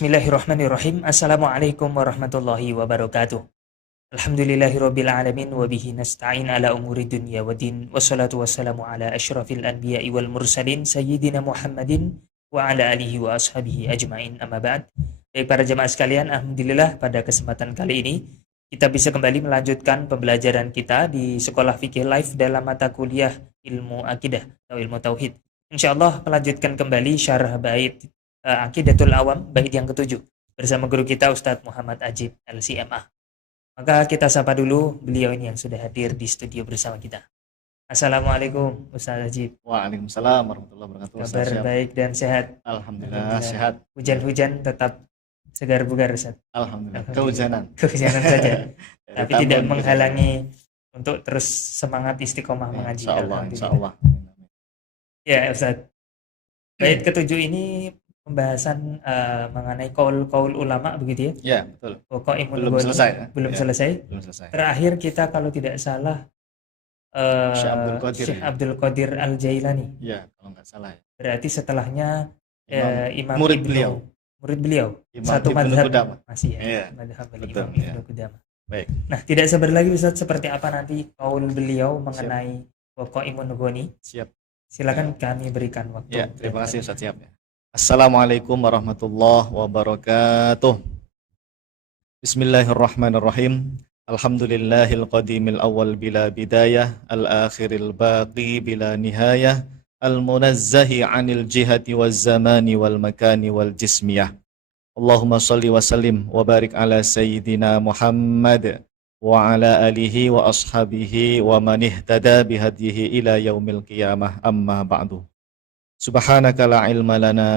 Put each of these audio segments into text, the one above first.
Bismillahirrahmanirrahim. Assalamualaikum warahmatullahi wabarakatuh. Alhamdulillahirabbil alamin wa bihi nasta'in ala umuri dunya waddin. Wassalatu wassalamu ala asyrafil anbiya'i wal mursalin sayyidina Muhammadin wa ala alihi wa ashabihi ajmain. Amma ba'd. Baik para jemaah sekalian, alhamdulillah pada kesempatan kali ini kita bisa kembali melanjutkan pembelajaran kita di Sekolah Fikih Live dalam mata kuliah Ilmu Akidah atau Ilmu Tauhid. Insyaallah melanjutkan kembali syarah bait Aqidatul Awam bait yang ke-7 bersama guru kita Ustadz Muhammad Ajib LCMA. Maka kita sapa dulu beliau ini yang sudah hadir di studio bersama kita. Assalamualaikum Ustadz Ajib. Waalaikumsalam warahmatullahi wabarakatuh. Kabar baik dan sehat? Alhamdulillah sehat. Hujan-hujan tetap segar bugar Ustadz? Alhamdulillah. Kehujanan saja. Tapi tidak menghalangi untuk terus semangat istiqomah mengaji. Insyaallah. Ya Ustadz. Bait ke-7 ini pembahasan mengenai kaul ulama begitu ya? Ya, betul. Belum selesai. Belum selesai. Terakhir kita kalau tidak salah Syekh Abdul Qadir Al-Jailani. Ya, kalau nggak salah ya. Berarti setelahnya Imam murid beliau. Satu madhab masih ya. Madhab Imam Ibnu Qudamah. Baik. Nah, tidak sabar lagi Ustaz, seperti apa nanti kaul beliau mengenai Qaimun Nughani. Siap. Silakan kami berikan waktu. Ya, terima kasih Ustaz, siap ya. Assalamualaikum warahmatullahi wabarakatuh. Bismillahirrahmanirrahim. Alhamdulillahil qadimil awal bila bidayah, al-akhiril baqi bila nihayah, al-munazzahi anil jihati waz zamani wal makani wal jismiyah. Allahumma salli wa sallim wa barik ala sayyidina Muhammad wa ala alihi wa ashabihi wa man ihtada bihadihi ila yaumil qiyamah, amma ba'du. Subhanaka la ilma lana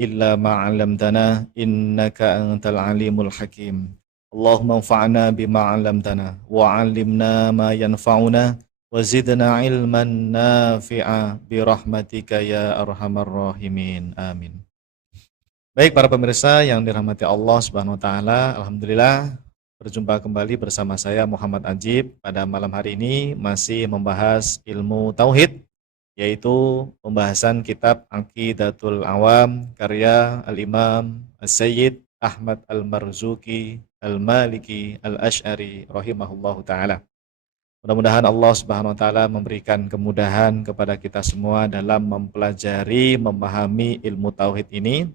illa ma 'allamtana innaka antal alimul hakim. Allahumma anfa'na bima 'allamtana wa 'allimna ma yanfa'una wa zidna ilman nafi'a bi rahmatika ya arhamar rahimin. Amin. Baik para pemirsa yang dirahmati Allah Subhanahu wa taala, alhamdulillah berjumpa kembali bersama saya Muhammad Ajib pada malam hari ini masih membahas ilmu tauhid, yaitu pembahasan kitab Aqidatul Awam karya Al-Imam As-Sayyid Ahmad Al-Marzuki Al-Maliki Al-Ash'ari rahimahullahu ta'ala. Mudah-mudahan Allah Subhanahu wa ta'ala memberikan kemudahan kepada kita semua dalam mempelajari, memahami ilmu tauhid ini.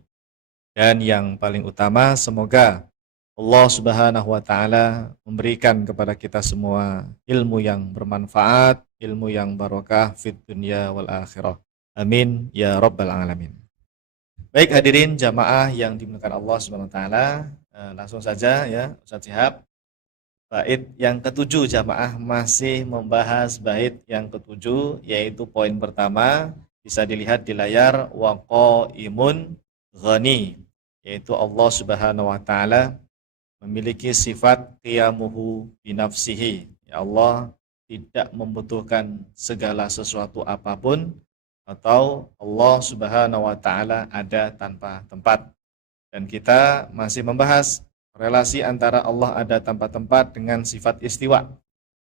Dan yang paling utama, semoga Allah Subhanahu wa ta'ala memberikan kepada kita semua ilmu yang bermanfaat, ilmu yang barokah fid dunya wal akhirah. Amin ya rabbal alamin. Baik hadirin jamaah yang dimuliakan Allah Subhanahu wa taala, langsung saja ya Ustaz Syihab. Bait yang ke-7 jamaah masih membahas bait yang ke-7, yaitu poin pertama bisa dilihat di layar, wa qaimun ghani, yaitu Allah Subhanahu wa taala memiliki sifat qiyamuhu binafsihi. Ya Allah tidak membutuhkan segala sesuatu apapun, atau Allah Subhanahu wa taala ada tanpa tempat. Dan kita masih membahas relasi antara Allah ada tanpa tempat dengan sifat istiwa.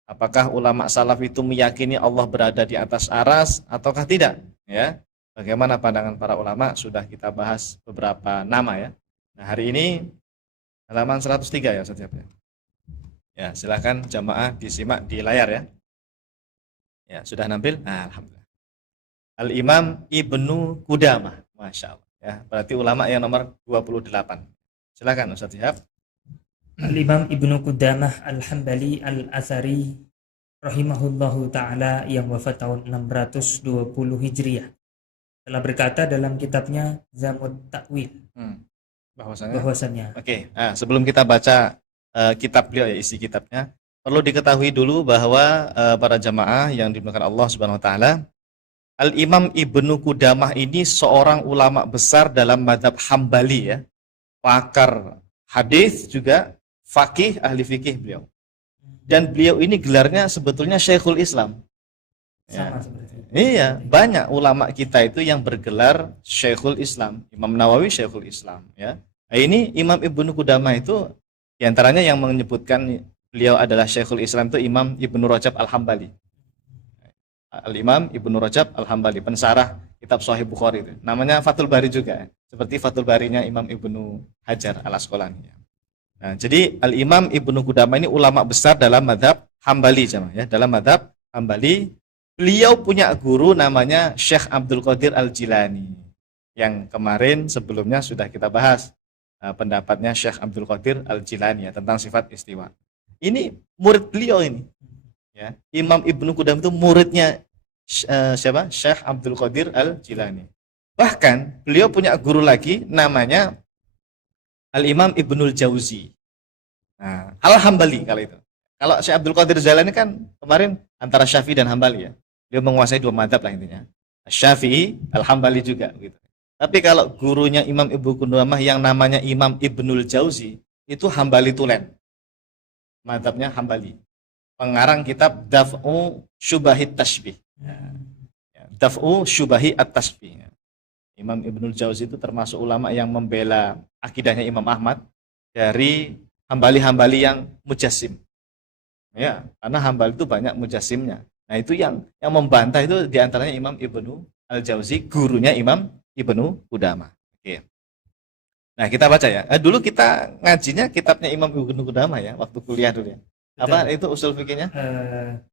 Apakah ulama salaf itu meyakini Allah berada di atas aras ataukah tidak? Ya. Bagaimana pandangan para ulama sudah kita bahas beberapa nama ya. Nah, hari ini halaman 103 ya Ustaz. Ya, silakan jamaah disimak di layar ya. Ya, sudah nampil? Nah, alhamdulillah. Al-Imam Ibnu Qudamah. Masya Allah. Ya, berarti ulama yang nomor 28. Silakan Ustaz Syihab. Al-Imam Ibnu Qudamah Al-Hambali Al-Athari rahimahullahu ta'ala yang wafat tahun 620 Hijriah telah berkata dalam kitabnya Zamut Ta'wil. Bahwasannya. Oke. Nah, sebelum kita baca kitab beliau ya, isi kitabnya, perlu diketahui dulu bahwa para jamaah yang dimuliakan Allah Subhanahu wa taala, Al-Imam Ibnu Qudamah ini seorang ulama besar dalam mazhab Hambali ya. Pakar hadis juga, Faqih, ahli fikih beliau. Dan beliau ini gelarnya sebetulnya Syekhul Islam. Sama Ya. seperti itu. Iya, banyak ulama kita itu yang bergelar Syekhul Islam. Imam Nawawi Syekhul Islam, ya. Nah, ini Imam Ibnu Qudamah itu diantaranya yang menyebutkan beliau adalah Syekhul Islam itu Imam Ibnu Rajab Al-Hambali. Al-Imam Ibnu Rajab Al-Hambali, pensarah kitab Sahih Bukhari itu. Namanya Fathul Bari juga, seperti Fathul Barinya Imam Ibnu Hajar Al-Asqalani. Nah, jadi Al-Imam Ibnu Qudamah ini ulama besar dalam mazhab Hambali, ya, dalam mazhab Hambali. Beliau punya guru namanya Syekh Abdul Qadir Al-Jilani, yang kemarin sebelumnya sudah kita bahas pendapatnya Syekh Abdul Qadir Al-Jilani ya, tentang sifat istiwa. Ini murid beliau ini, ya. Imam Ibnu Qudamah itu muridnya siapa? Syekh Abdul Qadir Al-Jilani. Bahkan beliau punya guru lagi namanya Al-Imam Ibnul Jauzi. Nah, Al-Hambali kalau itu. Kalau Syekh Abdul Qadir Al-Jilani kan kemarin antara Syafi'i dan Hambali ya. Dia menguasai dua mazhab lah intinya. Syafi'i, Al-Hambali juga gitu. Tapi kalau gurunya Imam Ibnu Qudamah yang namanya Imam Ibnul Jauzi itu Hambali tulen. Mazhabnya Hambali. Pengarang kitab Daf'u Syubahit Tashbih. Ya. Daf'u Syubahi At-Tashbih. Imam Ibnul Jauzi itu termasuk ulama yang membela akidahnya Imam Ahmad dari Hambali-Hambali yang mujassim. Ya, karena Hambali itu banyak mujassimnya. Nah, itu yang membantah itu diantaranya Imam Ibnu Al-Jauzi, gurunya Imam Ibnu Qudamah. Oke. Nah, kita baca ya. Dulu kita ngajinya kitabnya Imam Ibnu Qudamah ya, waktu kuliah dulu ya. Apa itu usul fikihnya?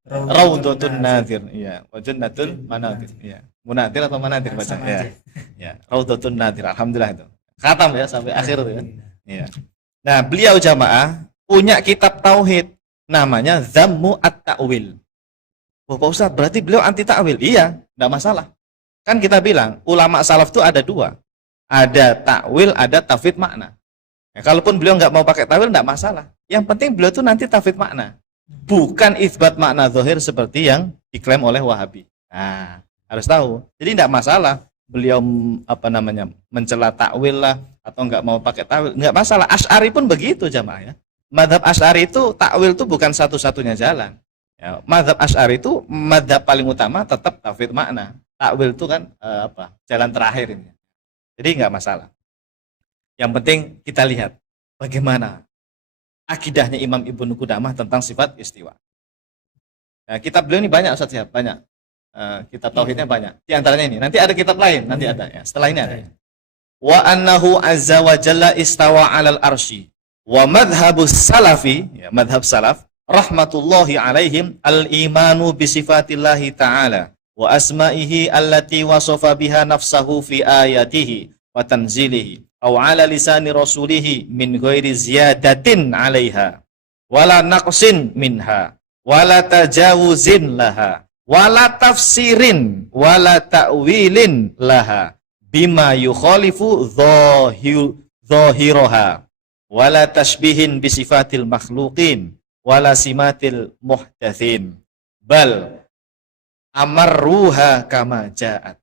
Raudhatun Nadir. Iya, wa Jannatul Manadir. Iya. Munadir atau Manadir baca ya. Ya, Raudhatun Nadir. Alhamdulillah itu. Khatam ya sampai akhir itu ya. Iya. Nah, beliau jamaah punya kitab tauhid namanya Dhammu At-Ta'wil. Oh, Pak Ustadz, berarti beliau anti ta'wil? Iya, enggak masalah. Kan kita bilang, ulama salaf itu ada dua. Ada ta'wil, ada tafwid makna. Ya, kalaupun beliau enggak mau pakai ta'wil, enggak masalah. Yang penting beliau itu nanti tafwid makna. Bukan itsbat makna zahir seperti yang diklaim oleh Wahabi. Nah, harus tahu. Jadi enggak masalah beliau mencela ta'wil lah, atau enggak mau pakai ta'wil. Enggak masalah. Asy'ari pun begitu jamaah ya. Mazhab Asy'ari itu ta'wil itu bukan satu-satunya jalan. Ya, mazhab Asy'ari itu mazhab paling utama tetap tafwid makna. Takwil itu kan jalan terakhir ini. Jadi enggak masalah. Yang penting kita lihat bagaimana akidahnya Imam Ibnu Qudamah tentang sifat istiwa. Nah, kitab beliau ini banyak Ustaz ya, banyak. Kitab tauhidnya banyak. Di antaranya ini. Nanti ada kitab lain, nanti ada ya. Setelah ini ada. Wa annahu azza wa jalla istawa 'alal arsy. Wa madhhabus salafi, ya, madhab salaf rahmatullahi alaihim al-imanu bisifatillahi ta'ala wa asma'ihi allati wasofa biha nafsahu fi ayatihi wa tanzilihi aw ala lisani rasulihi min ghairi ziyadatin 'alaiha wala naqsin minha wala tajawuzin laha wala tafsirin wala ta'wilin laha bima yukhalifu dhahiraha wala tashbihin bisifatil makhluqin wala simatil muhdatsin bal amarruha kama ja'at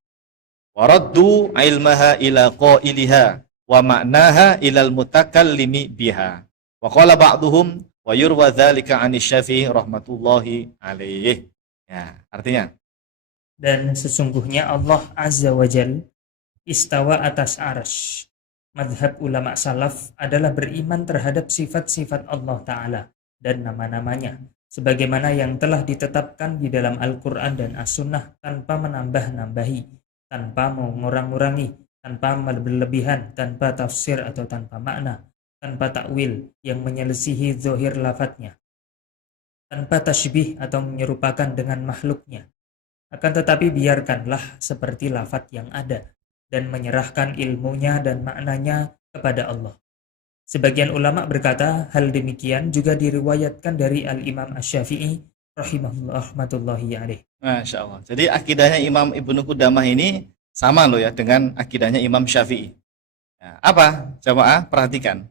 waraddu ilmaha ila qailiha wa ma'naha ilal mutakallimi biha wa qala ba'duhum wa yurwa dzalika 'ani Syafi'i rahmatullahi alaihi. Ya, artinya dan sesungguhnya Allah Azza wa Jal istawa atas arsy. Madhab ulama salaf adalah beriman terhadap sifat-sifat Allah Ta'ala dan nama-namanya, sebagaimana yang telah ditetapkan di dalam Al-Quran dan As-Sunnah tanpa menambah-nambahi, tanpa mengurang-urangi, tanpa berlebihan, tanpa tafsir atau tanpa makna, tanpa takwil yang menyelisihi zahir lafadznya, tanpa tasybih atau menyerupakan dengan makhluknya. Akan tetapi biarkanlah seperti lafadz yang ada dan menyerahkan ilmunya dan maknanya kepada Allah. Sebagian ulama berkata hal demikian juga diriwayatkan dari Al-Imam Asy-Syafi'i rahmatullahi alaih. Masya Allah. Jadi akidahnya Imam Ibnu Qudamah ini sama loh ya dengan akidahnya Imam Syafi'i. Nah, apa? Jamaah perhatikan.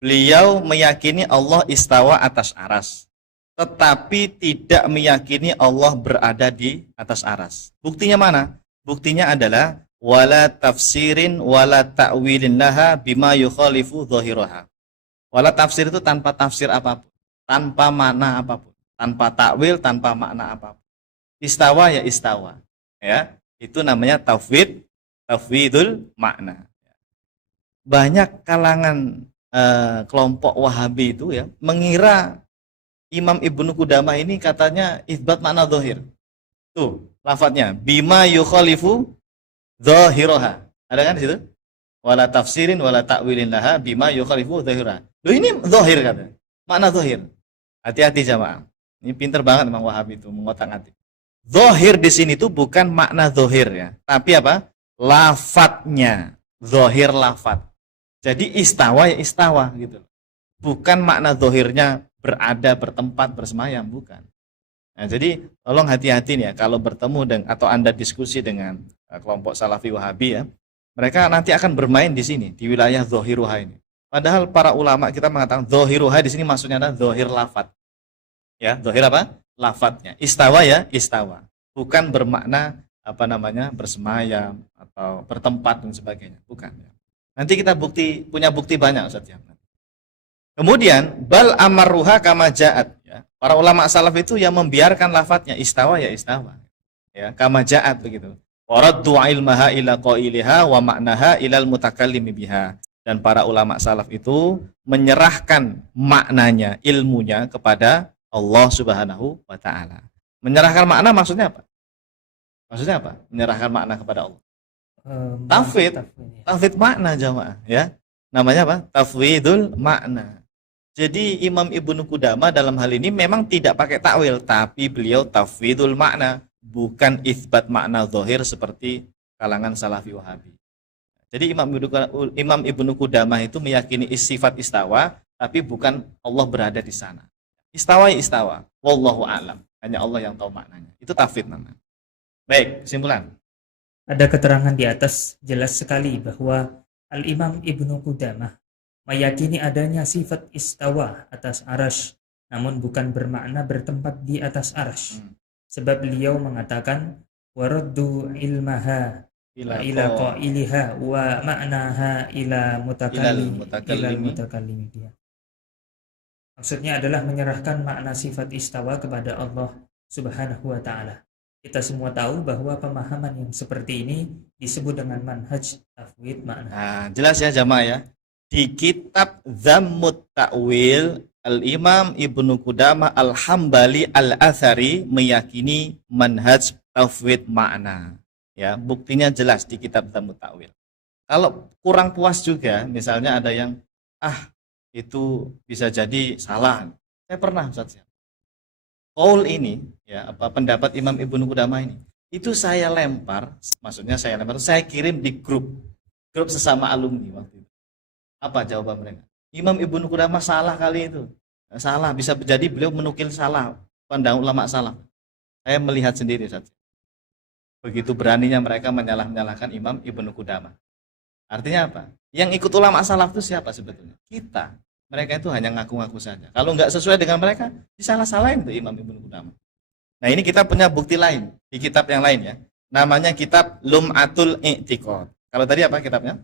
Beliau meyakini Allah istawa atas aras, tetapi tidak meyakini Allah berada di atas aras. Buktinya mana? Buktinya adalah wala tafsirin wala ta'wilin laha bima yukhalifu dhahiraha. Wala tafsir itu tanpa tafsir apapun, tanpa makna apapun, tanpa takwil, tanpa makna apapun. Istawa ya istawa. Ya, itu namanya tafwidul makna. Banyak kalangan kelompok Wahabi itu ya mengira Imam Ibnu Qudamah ini katanya isbat makna zahir. Tuh, lafadznya bima yukhalifu zahiraha. Ada kan di situ? Wala tafsirin wala ta'wilin laha bima yukhalifu zahiraha. Loh, ini zahir katanya. Makna zahir. Hati-hati jamaah. Ini pinter banget memang Wahabi itu mengotak-atik. Zahir di sini tuh bukan makna zahir ya, tapi apa? Lafadznya. Zahir lafadz. Jadi istawa ya istawa gitu. Bukan makna zahirnya berada, bertempat, bersemayam, bukan. Nah, jadi tolong hati-hati nih ya kalau bertemu dengan atau Anda diskusi dengan kelompok Salafi Wahabi ya. Mereka nanti akan bermain di sini di wilayah zahiruha ini. Padahal para ulama kita mengatakan zahiruha di sini maksudnya adalah zahir lafadz. Ya, zahir apa? Lafadznya. Istawa ya istawa. Bukan bermakna apa namanya? Bersemayam atau bertempat dan sebagainya, bukan ya. Nanti kita punya bukti banyak Ustaz ya. Kemudian bal amarruha kama ja'at ya. Para ulama salaf itu yang membiarkan lafadznya istawa ya istawa. Ya, kama ja'at begitu. Waraddu ilmaha ila qailiha wa ma'naha ilal mutakallimi biha. Dan para ulama salaf itu menyerahkan maknanya, ilmunya kepada Allah Subhanahu wa taala. Menyerahkan makna maksudnya apa? Maksudnya apa? Menyerahkan makna kepada Allah. Tafwid makna jamaah ya. Namanya apa? Tafwidul makna. Jadi Imam Ibnu Qudamah dalam hal ini memang tidak pakai takwil, tapi beliau tafwidul makna, bukan isbat makna zahir seperti kalangan Salafi Wahabi. Jadi Imam Ibnu Qudamah itu meyakini sifat istawa, tapi bukan Allah berada di sana. Istawa ya istawa, wallahu a'lam. Hanya Allah yang tahu maknanya. Itu tafwid namanya. Baik, kesimpulan. Ada keterangan di atas jelas sekali bahwa Al-Imam Ibnu Qudamah meyakini adanya sifat istawa atas arash, namun bukan bermakna bertempat di atas arash. Sebab beliau mengatakan waraddu ilmaha ila qailiha wa ma'naha ila mutakallim dia. Maksudnya adalah menyerahkan makna sifat istawa kepada Allah Subhanahu wa taala. Kita semua tahu bahwa pemahaman yang seperti ini disebut dengan manhaj tafwid makna. Nah, jelas ya jamaah ya. Di kitab Dhammut Ta'wil, Al-Imam Ibnu Qudamah Al-Hambali Al-Athari meyakini manhaj tafwid makna. Ya, buktinya jelas di kitab Dhammut Ta'wil. Kalau kurang puas juga, misalnya ada yang itu bisa jadi salah. Saya pernah Ustaz. Qaul ini ya, pendapat Imam Ibnu Qudamah ini, itu saya lempar, saya kirim di grup sesama alumni waktu itu. Apa jawaban mereka? Imam Ibnu Qudamah salah kali itu. Salah, bisa jadi beliau menukil salah pandangan ulama salaf. Saya melihat sendiri saja. Begitu beraninya mereka menyalahkan Imam Ibnu Qudamah. Artinya apa? Yang ikut ulama salaf itu siapa sebetulnya? Kita. Mereka itu hanya ngaku-ngaku saja. Kalau nggak sesuai dengan mereka, disalah-salahin tuh Imam Ibnu Qudamah. Nah, ini kita punya bukti lain di kitab yang lain ya. Namanya kitab Lum'atul I'tiqad. Kalau tadi apa kitabnya?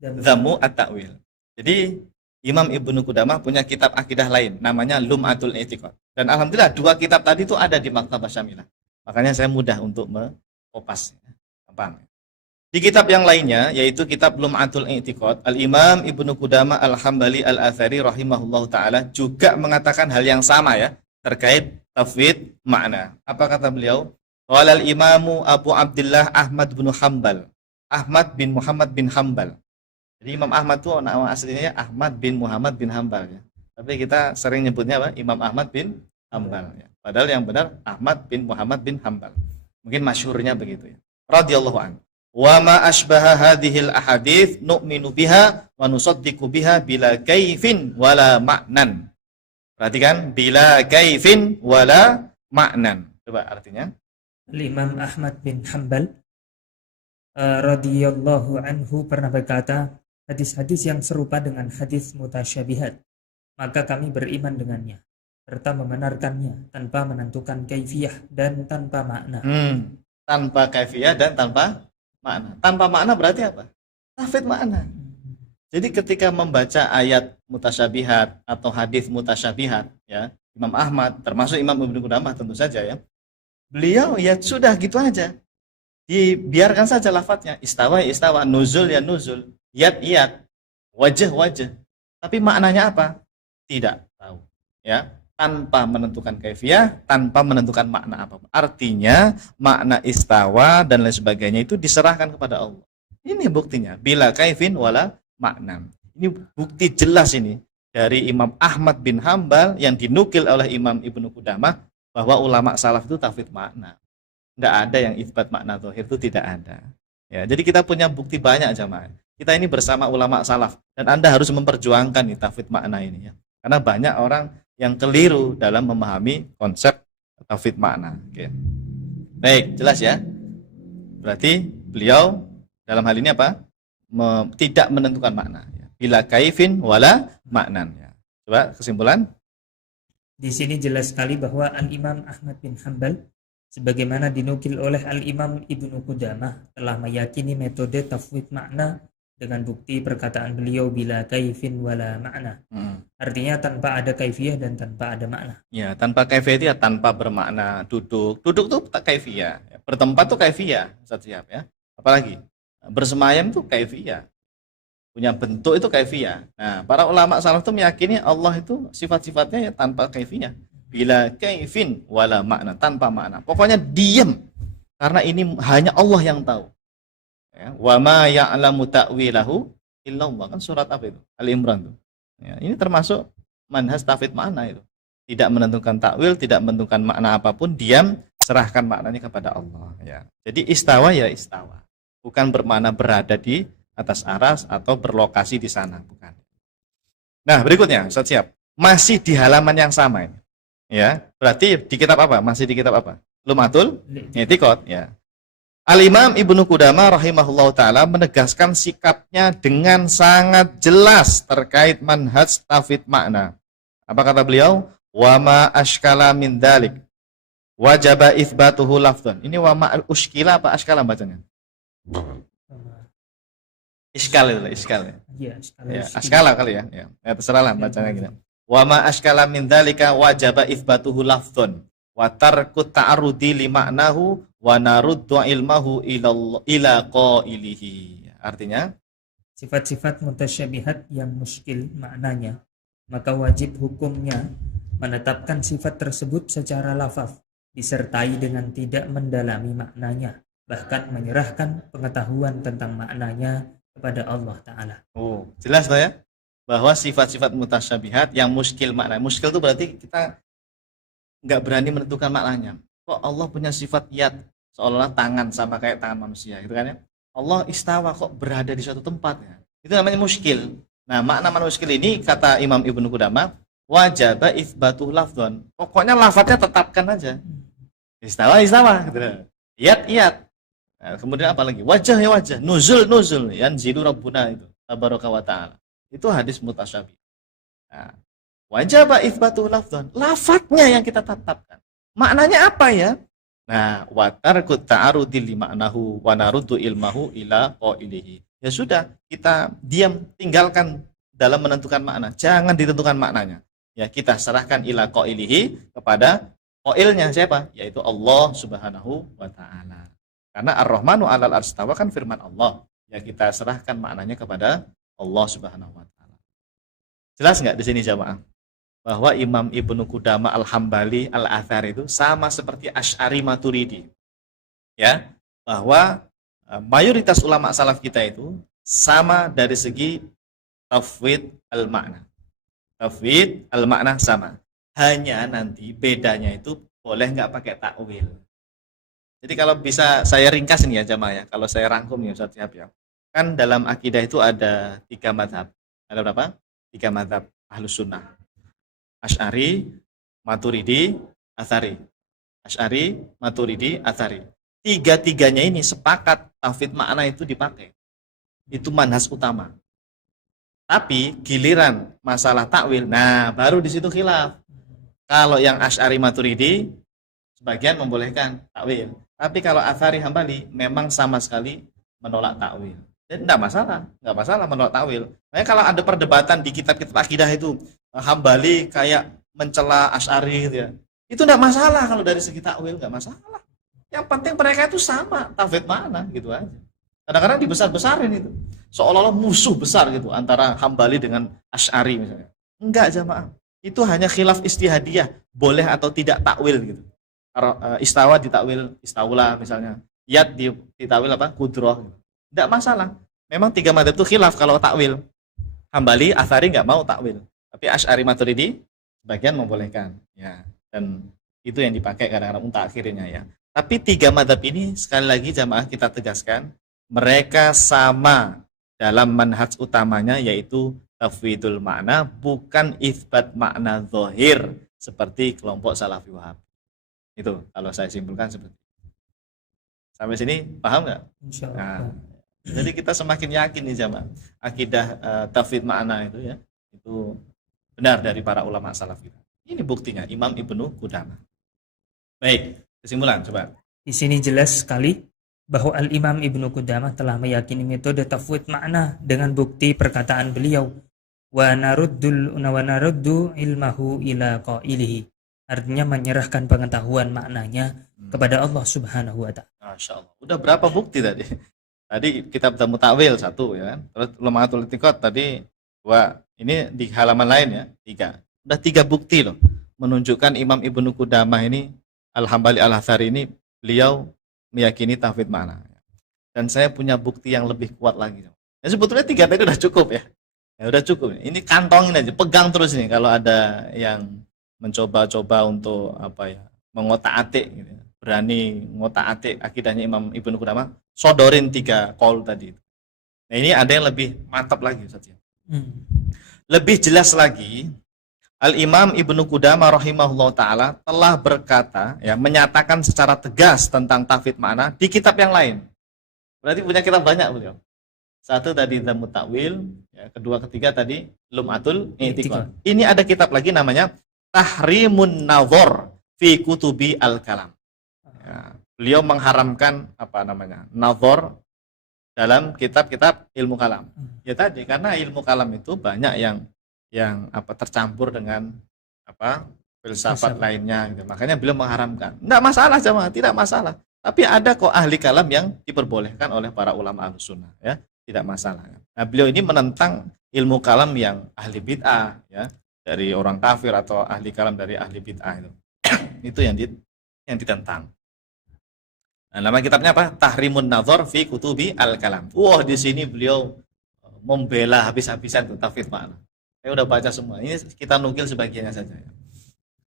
Dhammu at-Ta'wil. Jadi Imam Ibnu Qudamah punya kitab akidah lain namanya Lum'atul I'tiqad. Dan alhamdulillah dua kitab tadi itu ada di Maktabah Syamilah. Makanya saya mudah untuk mengopas. Gampang. Di kitab yang lainnya yaitu kitab Lum'atul I'tiqad, Al-Imam Ibnu Qudamah Al-Hambali Al-Athari rahimahullahu taala juga mengatakan hal yang sama ya terkait tafwid makna. Apa kata beliau? Qala al-Imamu Abu Abdullah Ahmad bin Hanbal. Ahmad bin Muhammad bin Hanbal. Jadi Imam Ahmad itu nama aslinya Ahmad bin Muhammad bin Hanbal ya. Tapi kita sering nyebutnya apa? Imam Ahmad bin Hanbal ya. Padahal yang benar Ahmad bin Muhammad bin Hanbal. Mungkin masyhurnya begitu ya. Radhiyallahu anhu. Wa ma asbaha hadhil ahadits nu'minu biha wa nusaddiqu biha bila kaifin wala ma'nan. Perhatikan, bila kaifin wala ma'nan. Coba artinya. Imam Ahmad bin Hanbal radhiyallahu anhu pernah berkata, hadis-hadis yang serupa dengan hadis mutasyabihat, maka kami beriman dengannya serta membenarkannya tanpa menentukan kaifiyah dan tanpa makna. Tanpa kaifiyah dan tanpa makna. Tanpa makna berarti apa? Tafwid makna. Jadi ketika membaca ayat mutasyabihat atau hadis mutasyabihat, ya, Imam Ahmad termasuk Imam Ibnu Qudamah tentu saja ya. Beliau ya sudah gitu aja. Dibiarkan saja lafadznya, istawa ya istawa, nuzul ya nuzul, yat yat, wajah wajah. Tapi maknanya apa? Tidak tahu. Ya, tanpa menentukan kaifiyah, tanpa menentukan makna apa. Artinya makna istawa dan lain sebagainya itu diserahkan kepada Allah. Ini buktinya, bila kaifin wala makna. Ini bukti jelas ini dari Imam Ahmad bin Hambal yang dinukil oleh Imam Ibnu Qudamah bahwa ulama salaf itu tafwid makna. Tidak ada yang isbat makna zahir, itu tidak ada. Ya, jadi kita punya bukti banyak jamaah. Kita ini bersama ulama salaf dan Anda harus memperjuangkan nih tafwid makna ini ya. Karena banyak orang yang keliru dalam memahami konsep tafwid makna. Oke. Baik, jelas ya. Berarti beliau dalam hal ini apa? Tidak menentukan makna. Bila kaifin wala maknan. Ya. Coba kesimpulan. Di sini jelas sekali bahwa Al-Imam Ahmad bin Hambal sebagaimana dinukil oleh Al-Imam Ibnu Qudamah telah meyakini metode tafwid makna dengan bukti perkataan beliau bila kaifin wala makna. Artinya tanpa ada kaifiyah dan tanpa ada makna. Ya, tanpa kaifiyah itu ya tanpa bermakna duduk. Duduk tuh tak kaifiyah. Bertempat tuh kaifiyah, Ustaz Syihab ya. Apalagi bersemayam tuh kaifiyah. Punya bentuk itu kaifiyah. Nah, para ulama salaf itu meyakini Allah itu sifat-sifatnya ya tanpa kaifiyah. Bila kaifin wala makna, tanpa makna. Pokoknya diam. Karena ini hanya Allah yang tahu. Ya, wa ma ya'lamu ta'wilahu illallah. Kan surat apa itu? Al-Imran tuh. Ya, ini termasuk manhaj tafwid makna itu. Tidak menentukan takwil, tidak menentukan makna apapun, diam, serahkan maknanya kepada Allah. Ya. Jadi istawa ya istawa. Bukan bermakna berada di atas aras atau berlokasi di sana. Bukan. Nah, berikutnya, Ustaz Syihab. Masih di halaman yang sama ini. Ya, berarti di kitab apa? Masih di kitab apa? Lumatul I'tiqad, ya. Al-Imam Ibnu Qudamah rahimahullahu taala menegaskan sikapnya dengan sangat jelas terkait manhaj tafwid makna. Apa kata beliau? Wa ma ashkala min dzalik wajaba itsbatuhu lafdhan. Ini wa ma ushkila apa ashkala bacanya? Iskal itu, iskal. Ya, ya, askala kali ya. Ya, terserahlah bacanya gitu. Wa ma ashkala min dzalika wajaba itsbatuhu lafdhan wa tarku ta'arrudi li ma'nahu wa naruddu ilmahu ila qailihi. Artinya sifat-sifat mutasyabihat yang muskil maknanya, maka wajib hukumnya menetapkan sifat tersebut secara lafaz disertai dengan tidak mendalami maknanya, bahkan menyerahkan pengetahuan tentang maknanya kepada Allah Ta'ala. Oh, jelas lah ya bahwa sifat-sifat mutasyabihat yang muskil makna. Muskil itu berarti kita nggak berani menentukan maknanya. Kok Allah punya sifat yad, seolah-olah tangan sama kayak tangan manusia, gitu kan ya? Allah istawa kok berada di suatu tempat ya. Itu namanya muskil. Nah, makna muskil ini kata Imam Ibnu Qudamah wajaba itsbatuhu lafdhan. Pokoknya lafadznya tetapkan aja. Istawa istawa gitu. Yad yad. Nah, kemudian apa lagi? Wajah ya wajah, nuzul nuzul, yanzilu rabbuna itu tabaraka wa taala. Itu hadis mutasyabih. Nah, wajaba itsbatuhu lafdhan. Lafadznya yang kita tetapkan. Maknanya apa ya? Nah, wa tarku ta'arudi li ma'nahu wa naruddu ilmahu ila qailihi. Ya sudah, kita diam, tinggalkan dalam menentukan makna. Jangan ditentukan maknanya. Ya, kita serahkan ila qailihi kepada qailnya siapa? Yaitu Allah Subhanahu wa taala. Karena Ar-Rahmanu 'alal arsy istawa kan firman Allah. Ya kita serahkan maknanya kepada Allah Subhanahu wa taala. Jelas enggak di sini jamaah? Bahwa Imam Ibnu Qudamah Al-Hambali Al-Athari itu sama seperti Asy'ari Maturidi. Ya, bahwa mayoritas ulama salaf kita itu sama dari segi tafwid al-makna. Tafwid al-makna sama. Hanya nanti bedanya itu boleh nggak pakai takwil. Jadi kalau bisa saya ringkas ini ya jamaah ya, kalau saya rangkum ya Ustaz Syihab ya. Kan dalam akidah itu ada 3 mazhab. Ada berapa? 3 mazhab Ahlus Sunnah. Asy'ari, Maturidi, Atsari. Asy'ari, Maturidi, Atsari. Tiga-tiganya ini sepakat tafwid makna itu dipakai. Itu manhaj utama. Tapi giliran masalah takwil, nah baru di situ khilaf. Kalau yang Asy'ari Maturidi sebagian membolehkan takwil. Tapi kalau Atsari Hambali memang sama sekali menolak takwil. Enggak masalah, enggak masalah menolak takwil. Makanya kalau ada perdebatan di kitab-kitab akidah itu, Hambali kayak mencela Asy'ari gitu ya. Itu enggak masalah kalau dari segi takwil, enggak masalah. Yang penting mereka itu sama, tauhid mana gitu aja. Kadang-kadang dibesar-besarin itu. Seolah-olah musuh besar gitu antara Hambali dengan Asy'ari misalnya. Enggak jamaah. Itu hanya khilaf istihadiyah, boleh atau tidak takwil gitu. Kalau istawa ditakwil istaula misalnya. Yad ditakwil apa? Kudroh gitu. Tidak masalah. Memang tiga madzhab itu khilaf kalau takwil. Hambali, Atsari nggak mau takwil. Tapi Asy'ari Maturidi sebagian membolehkan. Ya. Dan itu yang dipakai kadang-kadang untuk akhirnya ya. Tapi tiga madzhab ini sekali lagi jamaah kita tegaskan, mereka sama dalam manhaj utamanya yaitu tafwidul makna, bukan itsbat makna zahir seperti kelompok Salafi Wahhab. Itu kalau saya simpulkan seperti itu. Sampai sini paham nggak? Nah, jadi kita semakin yakin nih jamaah akidah tafwid makna itu ya, itu benar dari para ulama salaf kita. Ini buktinya Imam Ibnu Qudamah. Baik, kesimpulan coba. Di sini jelas sekali bahwa Al-Imam Ibnu Qudamah telah meyakini metode tafwid makna dengan bukti perkataan beliau, wa naruddu ilmahu ila qailihi. Artinya menyerahkan pengetahuan maknanya kepada Allah Subhanahu wa taala. Masya Allah. Udah berapa bukti tadi? Tadi kitab Tamu Ta'wil 1 ya kan. Terus Lumatul I'tiqad tadi 2. Ini di halaman lain ya 3. Udah 3 bukti loh menunjukkan Imam Ibnu Qudamah ini Al-Hambali Al-Atsari ini beliau meyakini tauhid makna. Dan saya punya bukti yang lebih kuat lagi. Ya sebetulnya 3 tadi udah cukup ya. Ya udah cukup. Ini kantongin aja, pegang terus nih kalau ada yang mencoba-coba untuk apa ya, mengotak-atik gitu. Berani ngotak-atik akidahnya Imam Ibnu Qudamah, sodorin 3 qaul tadi. Nah, ini ada yang lebih mantap lagi Ustaz. Lebih jelas lagi, Al-Imam Ibnu Qudamah rahimahullah ta'ala telah berkata, ya, menyatakan secara tegas tentang tauhid makna di kitab yang lain. Berarti punya kitab banyak beliau. 1 tadi Dzamut Ta'wil, ya, 2, 3 tadi Lum'atul I'tiqad. Ini ada kitab lagi namanya Tahrimun Nadhar fi Kutubi Al-Kalam. Ya, beliau mengharamkan apa namanya? Nadhar dalam kitab-kitab ilmu kalam. Ya tadi karena ilmu kalam itu banyak yang apa tercampur dengan apa filsafat lainnya gitu. Makanya beliau mengharamkan. Enggak masalah jemaah, tidak masalah. Tapi ada kok ahli kalam yang diperbolehkan oleh para ulama Ahlussunnah ya, tidak masalah. Nah, beliau ini menentang ilmu kalam yang ahli bid'ah ya, dari orang kafir atau ahli kalam dari ahli bid'ah itu. Itu yang ditentang. Nah, nama kitabnya apa? Tahrimun Nadhar fi Kutubi Al-Kalam. Wah, di sini beliau membela habis-habisan tuh tauhid makna. Saya udah baca semua. Ini kita nukil sebagiannya saja ya.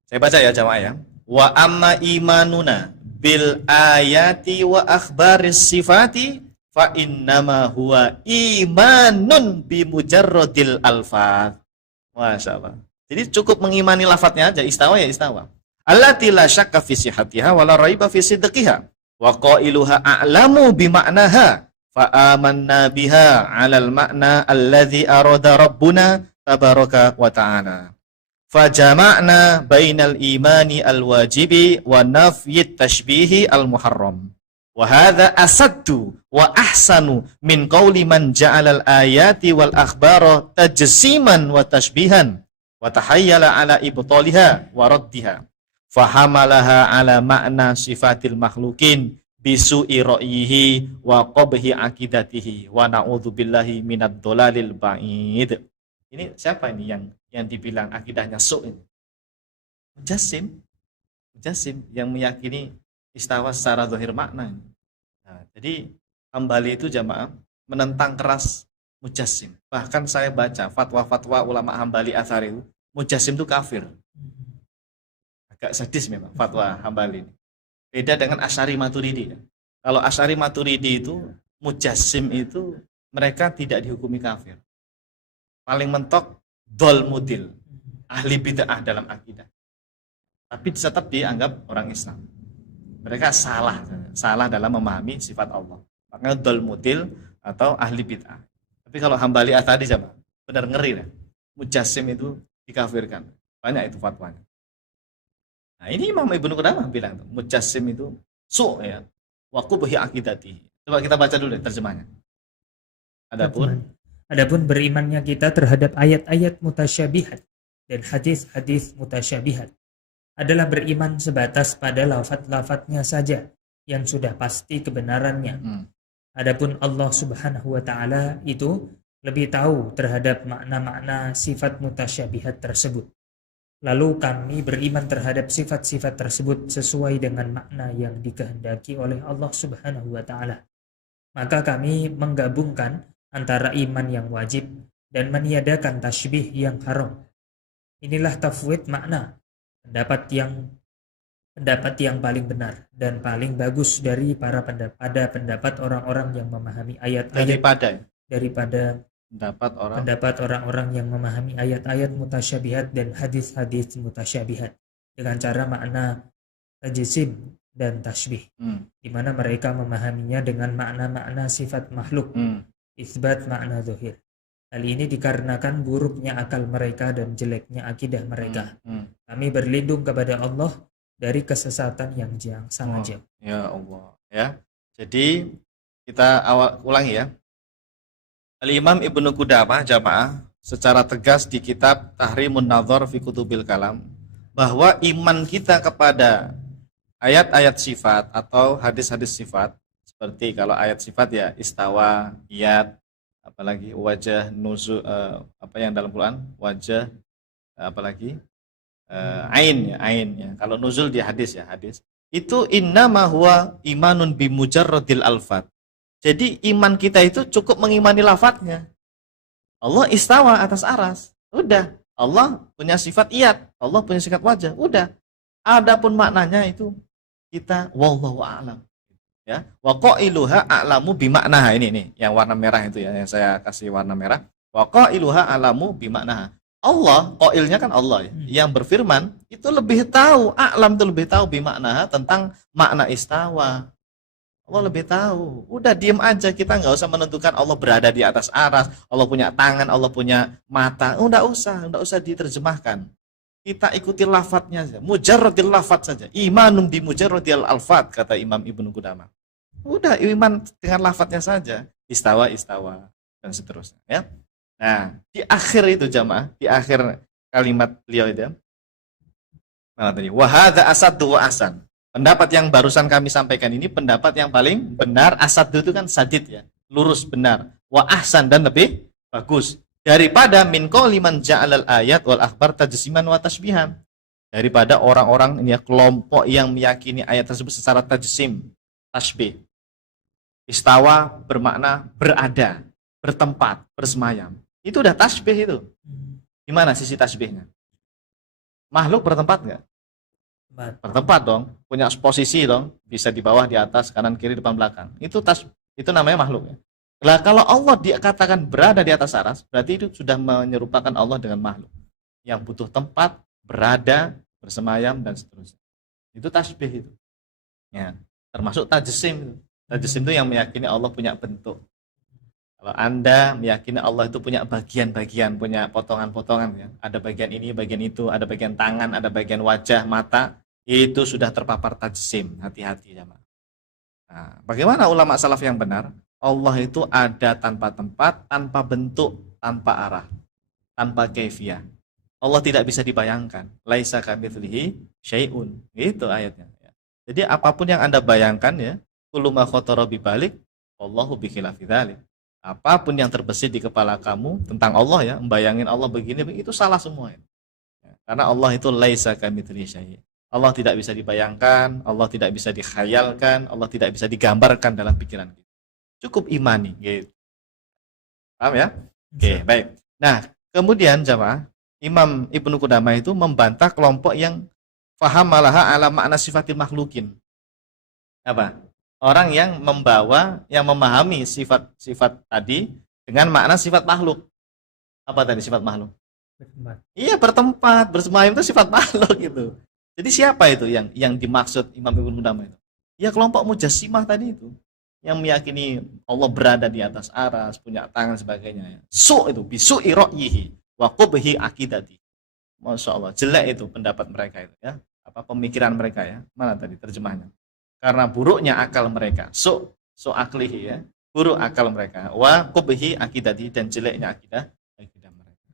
Saya baca ya jamaah ya. Wa amma imanuna bil ayati wa akhbaris sifati fa innama huwa imanun bi mujarradil alfaz. Masya Allah. Jadi cukup mengimani lafadznya aja, istawa ya istawa. Allati la syakka fi sihhatiha wa la raiba fi sidqiha. Wa qailuha a'lamu bi ma'naha fa amanna biha 'alal ma'na alladzi arada rabbuna tabaraka wa ta'ala. Fa jama'na bainal imani al-wajibi wa nafyi tashbihi al-muharram. Wa hadha asaddu wa ahsanu min qawli man ja'alal ayati wal akhbara tajsiman wa tashbihan wa tahayyala ala ibtaliha wa raddiha. Fahamalaha ala makna sifatil makhlukin bisu'i ra'yihi wa qabhi akidatihi wa na'udzubillahi minad dolalil ba'id. Ini siapa ini yang dibilang akidahnya su' ini? Mujassim yang meyakini istawa secara zahir makna. Nah, jadi Hambali itu jamaah menentang keras Mujassim. Bahkan saya baca fatwa-fatwa ulama Hambali Atsari itu Mujassim itu kafir. Agak sadis memang fatwa Hambali ini. Beda dengan Asy'ari Maturidi. Kalau Asy'ari Maturidi itu Mujassim itu mereka tidak dihukumi kafir. Paling mentok dol mudil, ahli bid'ah dalam akidah. Tapi tetap dianggap orang Islam. Mereka salah dalam memahami sifat Allah. Makanya dol mudil atau ahli bid'ah. Tapi kalau Hambali tadi sama, benar ngeri ya. Mujassim itu dikafirkan. Banyak itu fatwanya. Nah, ini Imam Ibnu Qudamah bilang Mujassim itu su' ya. Wa qubhi akidati. Coba kita baca dulu deh terjemahnya. Adapun Adapun berimannya kita terhadap ayat-ayat mutasyabihat dan hadis-hadis mutasyabihat adalah beriman sebatas pada lafaz-lafaznya saja yang sudah pasti kebenarannya. Adapun Allah Subhanahu wa taala itu lebih tahu terhadap makna-makna sifat mutasyabihat tersebut. Lalu kami beriman terhadap sifat-sifat tersebut sesuai dengan makna yang dikehendaki oleh Allah Subhanahu wa taala. Maka kami menggabungkan antara iman yang wajib dan meniadakan tasybih yang haram. Inilah tafwid makna, pendapat yang paling benar dan paling bagus dari pendapat orang-orang yang memahami ayat-ayat daripada pendapat orang-orang yang memahami ayat-ayat mutasyabihat dan hadis-hadis mutasyabihat dengan cara makna tajsim dan tasybih, di mana mereka memahaminya dengan makna-makna sifat makhluk, isbat makna zahir. Hal ini dikarenakan buruknya akal mereka dan jeleknya akidah mereka. Kami berlindung kepada Allah dari kesesatan yang sangat jauh. Ya Allah, ya. Jadi kita ulangi ya. Al-Imam Ibnu Qudamah jamaah secara tegas di kitab Tahrimun Nadhar fi Kutubil Kalam bahwa iman kita kepada ayat-ayat sifat atau hadis-hadis sifat, seperti kalau ayat sifat ya istawa, iyad, apalagi wajah, nuzul, apa yang dalam Quran, wajah, apalagi ain ya. Kalau nuzul di hadis ya, hadis. Itu innama huwa imanun bimujarradil alfat. Jadi iman kita itu cukup mengimani lafadznya. Allah istawa atas aras, udah. Allah punya sifat iyad, Allah punya sifat wajah, udah. Adapun maknanya itu kita wallahu a'lam, ya. Wa qailuha a'lamu bimaknaha, ini yang warna merah itu ya, yang saya kasih warna merah. Wa qailuha a'lamu bimaknaha. Allah, qailnya kan Allah ya, yang berfirman itu lebih tahu, a'lam itu lebih tahu bimaknaha, tentang makna istawa. Allah lebih tahu. Udah diem aja, kita nggak usah menentukan Allah berada di atas aras, Allah punya tangan, Allah punya mata. Nggak usah diterjemahkan. Kita ikuti lafadznya saja, mujarradil lafadz saja. Imanum bi mujarradil alfad, kata Imam Ibnu Qudamah. Udah iman dengan lafadznya saja, istawa dan seterusnya, ya. Nah, di akhir itu jamaah, di akhir kalimat beliau itu, mana tadi? Wa hadza asaddu wa ahsan. Pendapat yang barusan kami sampaikan ini pendapat yang paling benar. Asaddu itu kan sadid ya, lurus benar. Wa ahsan, dan lebih bagus daripada min qauli man ja'alal ayat wal akhbar tajsiman wa tasbihan, daripada orang-orang ini ya, kelompok yang meyakini ayat tersebut secara tajsim, tasbih. Istawa bermakna berada, bertempat, bersemayam. Itu udah tasbih itu. Gimana sisi tasbihnya? Makhluk bertempat enggak? Bertempat dong, punya posisi dong, bisa di bawah, di atas, kanan, kiri, depan, belakang. Itu namanya makhluk ya. Nah, kalau Allah dikatakan berada di atas aras, berarti itu sudah menyerupakan Allah dengan makhluk yang butuh tempat, berada, bersemayam, dan seterusnya. Itu tasbih itu. Ya, termasuk tajsim. Tajsim itu yang meyakini Allah punya bentuk. Kalau Anda meyakini Allah itu punya bagian-bagian, punya potongan-potongan, ya. Ada bagian ini, bagian itu, ada bagian tangan, ada bagian wajah, mata, itu sudah terpapar tajsim. Hati-hati ya, Pak. Nah, bagaimana ulama salaf yang benar? Allah itu ada tanpa tempat, tanpa bentuk, tanpa arah, tanpa kaifiyah. Allah tidak bisa dibayangkan. Laisa kamitslihi syai'un. Gitu ayatnya. Jadi apapun yang Anda bayangkan ya, kullu ma khatara bibalik, wallahu bi khilafi dzalik. Apapun yang terbesit di kepala kamu tentang Allah ya, membayangin Allah begini, itu salah semua ya. Karena Allah itu laisa kamitslihi syai'. Allah tidak bisa dibayangkan, Allah tidak bisa dikhayalkan, Allah tidak bisa digambarkan dalam pikiran kita. Cukup imani gitu. Paham ya? Oke, baik. Nah, kemudian jamaah, Imam Ibnu Qudamah itu membantah kelompok yang faham malaha ala makna sifatil makhlukin. Apa? Orang yang memahami sifat-sifat tadi dengan makna sifat makhluk. Apa tadi sifat makhluk? Bertempat. Iya, bertempat, bersemayam itu sifat makhluk gitu. Jadi siapa itu yang dimaksud Imam Ibnu Qudamah itu? Ya kelompok mujassimah tadi itu, yang meyakini Allah berada di atas aras, punya tangan sebagainya. Itu bisu'i ra'yihi wa qubhi aqidati. Masya Allah, jelek itu pendapat mereka itu ya. Apa pemikiran mereka ya? Mana tadi terjemahnya? Karena buruknya akal mereka. Su aklihi ya. buruk akal mereka, wa qubhi akidati, dan jeleknya akidah mereka.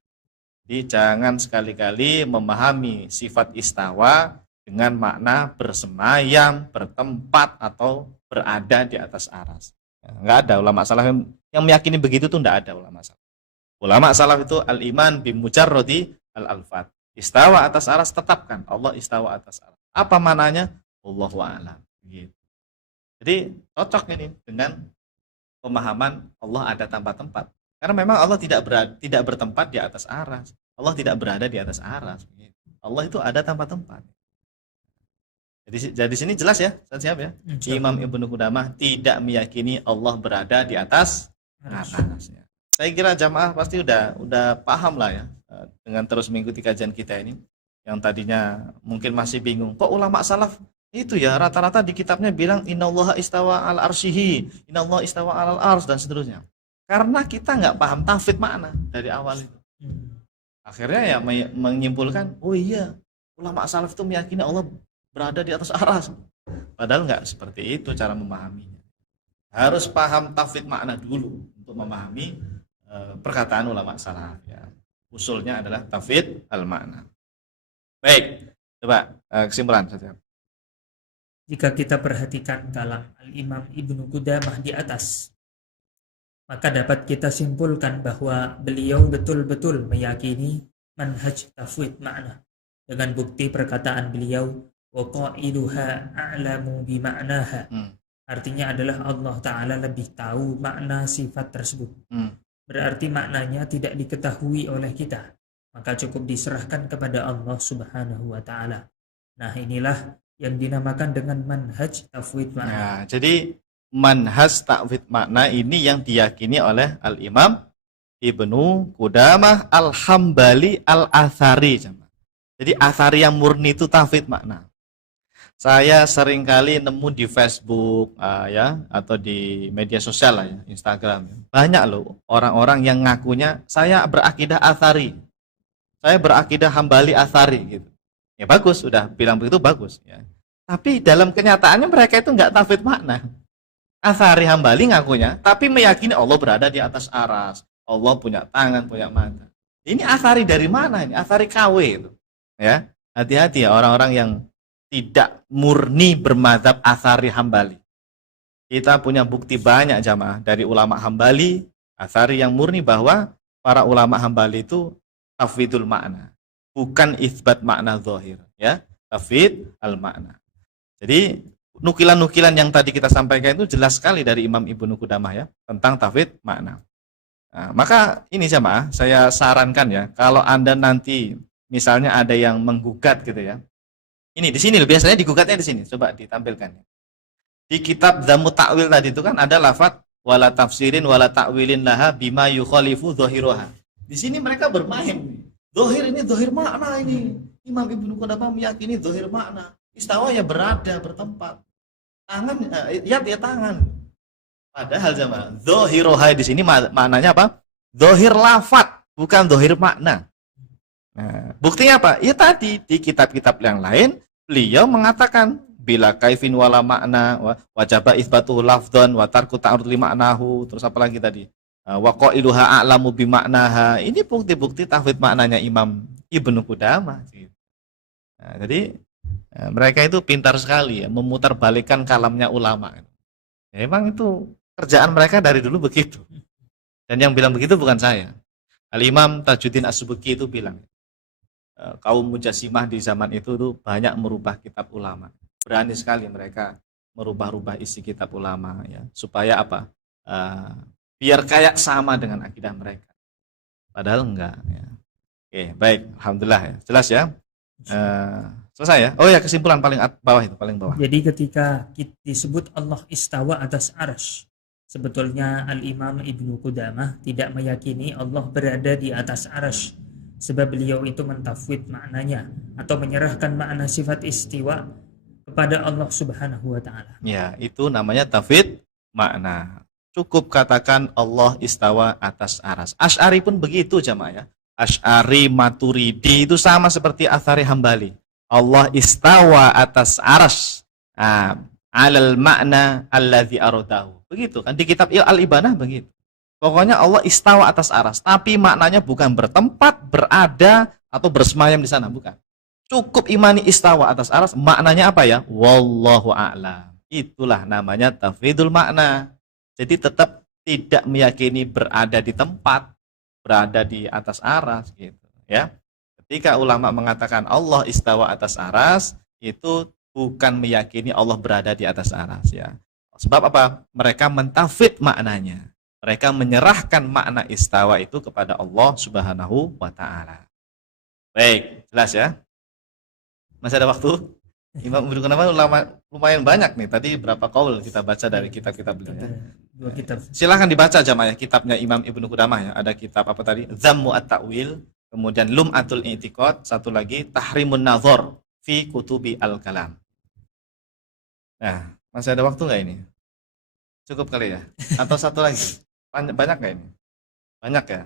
Jadi jangan sekali-kali memahami sifat istawa dengan makna bersemayam, bertempat, atau berada di atas aras. Enggak ada ulama salaf yang meyakini begitu, tuh enggak ada ulama salaf. Ulama salaf itu al-iman bimujarrodi al-alfat. Istawa atas aras, tetapkan Allah istawa atas aras. Apa mananya? Wallahu a'lam. Gitu. Jadi cocok ini dengan pemahaman Allah ada tanpa tempat. Karena memang Allah tidak bertempat di atas aras. Allah tidak berada di atas aras. Allah itu ada tanpa tempat. Jadi sini jelas ya, siap ya. Imam Ibnu Qudamah tidak meyakini Allah berada di atas arasnya. Saya kira jamaah pasti udah paham lah ya dengan terus mengikuti kajian kita ini. Yang tadinya mungkin masih bingung, kok ulama salaf itu ya rata-rata di kitabnya bilang innallaha istawa al arsyihi, innallaha istawa alal ars, dan seterusnya. Karena kita nggak paham tafsir makna dari awal itu. Akhirnya ya menyimpulkan, oh iya, ulama salaf itu meyakini Allah berada di atas aras. Padahal nggak seperti itu cara memahaminya. Harus paham tafsir makna dulu untuk memahami perkataan ulama salaf ya. Usulnya adalah tafsir al-makna. Baik, coba kesimpulan saja. Jika kita perhatikan kalam Al-Imam Ibnu Qudamah di atas, maka dapat kita simpulkan bahwa beliau betul-betul meyakini manhaj tafwid makna dengan bukti perkataan beliau wa qailuha a'lamu bi ma'naha. Artinya adalah Allah Ta'ala lebih tahu makna sifat tersebut. Berarti maknanya tidak diketahui oleh kita, maka cukup diserahkan kepada Allah Subhanahu wa Ta'ala. Nah, inilah yang dinamakan dengan manhaj tafwid makna. Nah, jadi manhaj tafwid makna ini yang diyakini oleh Al-Imam Ibnu Qudamah Al-Hambali Al-Athari. Jadi Athari yang murni itu tafwid makna. Saya seringkali nemu di Facebook ya, atau di media sosial lah ya, Instagram. Banyak loh orang-orang yang ngakunya saya berakidah Athari. Saya berakidah Hambali Athari gitu. Ya bagus, sudah bilang begitu bagus ya. Tapi dalam kenyataannya mereka itu enggak tafwid makna. Athari Hambali ngakunya, tapi meyakini Allah berada di atas aras. Allah punya tangan, punya mata. Ini Athari dari mana ini? Athari KW itu. Ya, hati-hati ya orang-orang yang tidak murni bermadzhab Athari Hambali. Kita punya bukti banyak jamaah dari ulama Hambali, Athari yang murni bahwa para ulama Hambali itu tafwidul makna, bukan isbat makna zahir, ya, tafwid al makna. Jadi nukilan-nukilan yang tadi kita sampaikan itu jelas sekali dari Imam Ibnu Qudamah ya tentang tafwid makna. Nah, maka ini jamaah saya sarankan ya, kalau Anda nanti misalnya ada yang menggugat gitu ya. Ini di sini biasanya digugatnya di sini. Coba ditampilkan. Di kitab Dzammu Ta'wil tadi itu kan ada lafaz wala tafsirin wala ta'wilin laha bima yukhalifu dhahiruha. Di sini mereka bermain. Zahir ini zahir makna ini. Imam Ibnu Qudamah meyakini zahir makna. Istawa ya berada, bertempat. Tangan ya tangan. Padahal jamaah, zahiruha di sini maknanya apa? Zahir lafaz, bukan zahir makna. Nah, buktinya apa? Ya tadi di kitab-kitab yang lain beliau mengatakan bila kaifin wala makna wajaba itsbatu lafdzan wa tarku ta'arud li maknahu, terus apa lagi tadi? Wa qailuha a'lamu bi maknaha. Ini bukti-bukti tafwid maknanya Imam Ibnu Qudamah. Nah, jadi mereka itu pintar sekali ya memutarbalikkan kalamnya ulama. Ya, memang itu kerjaan mereka dari dulu begitu. Dan yang bilang begitu bukan saya. Al-Imam Tajuddin As-Subki itu bilang kaum Mujassimah di zaman itu tuh banyak merubah kitab ulama. Berani sekali mereka merubah-rubah isi kitab ulama ya, supaya apa? Biar kayak sama dengan akidah mereka. Padahal enggak ya. Oke, baik, alhamdulillah ya. Jelas ya. Selesai ya. Oh ya, kesimpulan paling bawah itu, paling bawah. Jadi ketika disebut Allah istawa atas arsy, sebetulnya Al-Imam Ibnu Qudamah tidak meyakini Allah berada di atas arsy. Sebab beliau itu mentafwid maknanya atau menyerahkan makna sifat istiwa kepada Allah Subhanahu wa Ta'ala. Ya, itu namanya tafwid makna. Cukup katakan Allah istawa atas aras. Asy'ari pun begitu jamaah ya. Asy'ari, Maturidi itu sama seperti Athari Hambali. Allah istawa atas aras. Alal makna alladzi aradahu. Begitu kan di kitab Al-Ibanah begitu. Pokoknya Allah istawa atas aras, tapi maknanya bukan bertempat, berada atau bersemayam di sana, bukan. Cukup imani istawa atas aras, maknanya apa ya? Wallahu a'lam. Itulah namanya tafwidul makna. Jadi tetap tidak meyakini berada di tempat, berada di atas aras gitu, ya. Ketika ulama mengatakan Allah istawa atas aras, itu bukan meyakini Allah berada di atas aras, ya. Sebab apa? Mereka mentafwid maknanya. Mereka menyerahkan makna istawa itu kepada Allah Subhanahu wa taala. Baik, jelas ya? Masih ada waktu? Imam Ibnu Qudamah lumayan banyak nih. Tadi berapa qaul kita baca dari kitab-kitab beliau ya. Dua kitab. Silahkan dibaca jamaah ya, kitabnya Imam Ibnu Qudamah ya. Ada kitab apa tadi? Dhammu at-Ta'wil, kemudian Lum'atul I'tiqad, satu lagi Tahrimun Nazar fi Kutubi Al-Kalam. Nah, masih ada waktu nggak ini? Cukup kali ya? Atau satu lagi? Banyak nggak ini? Banyak ya?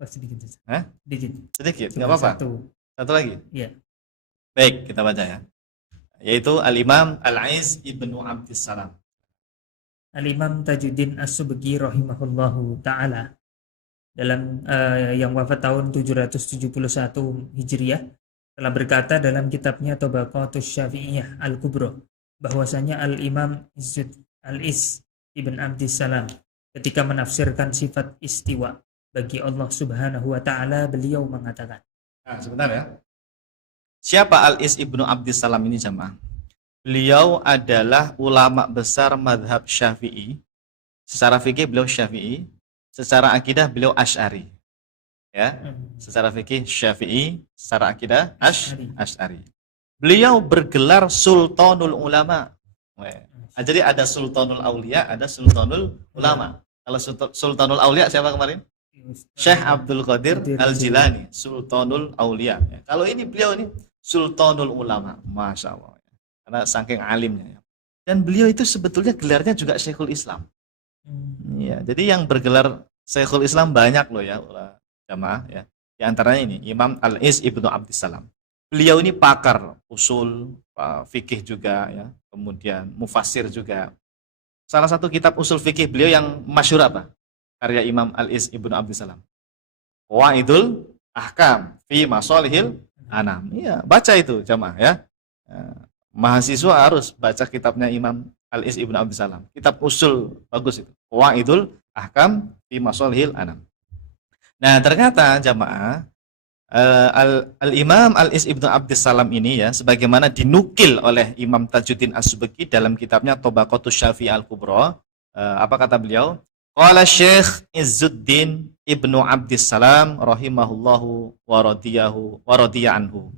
Oh, sedikit saja. Hah? Sedikit. Sedikit, nggak Cuma apa-apa. Satu lagi? Iya. Baik, kita baca ya. Yaitu Al-Imam Al-Iz Ibnu Abdissalam. Al-Imam Tajuddin As-Subki rahimahullahu ta'ala dalam yang wafat tahun 771 Hijriah telah berkata dalam kitabnya Tabaqatus Syafi'iyah Al-Kubra bahwasanya Al-Imam Al-Iz Ibn Abdissalam ketika menafsirkan sifat istiwa bagi Allah Subhanahu wa taala beliau mengatakan. Nah, sebentar ya. Siapa Al-Iz Ibnu Abdissalam ini jamaah? Beliau adalah ulama besar madhab Syafi'i. Secara fikih beliau Syafi'i, secara akidah beliau Asy'ari. Ya, secara fikih Syafi'i, secara akidah Asy'ari. Beliau bergelar Sultanul Ulama. Jadi ada Sultanul Aulia, ada Sultanul Ulama. Kalau Sultanul Aulia siapa kemarin? Syekh Abdul Qadir Al-Jilani, Sultanul Aulia. Kalau ini beliau ini Sultanul Ulama, Masya Allah. Karena saking alimnya. Dan beliau itu sebetulnya gelarnya juga Syekhul Islam. Ya, jadi yang bergelar Syekhul Islam banyak loh ya, jamaah ya. Di antaranya ini Imam Al-Iz Ibnu Abdissalam. Beliau ini pakar usul, fikih juga ya, kemudian mufassir juga. Salah satu kitab usul fikih beliau yang masyhur apa? Karya Imam Al-Iz Ibnu Abdissalam. Qawaidul Ahkam fi Masalihil Anam. Iya, baca itu jamaah ya. Mahasiswa harus baca kitabnya Imam Al-Iz Ibnu Abdissalam. Kitab usul bagus itu. Qawaidul Ahkam fi Masalihil Anam. Nah, ternyata jamaah Al-Imam Al-Iz Ibnu Abdissalam ini ya, sebagaimana dinukil oleh Imam Tajuddin As-Subki dalam kitabnya Tabaqatus Syafi'i Al-Kubra, apa kata beliau? Qala Syekh Izzuddin Ibnu Abdissalam rahimahullahu wa radiya anhu.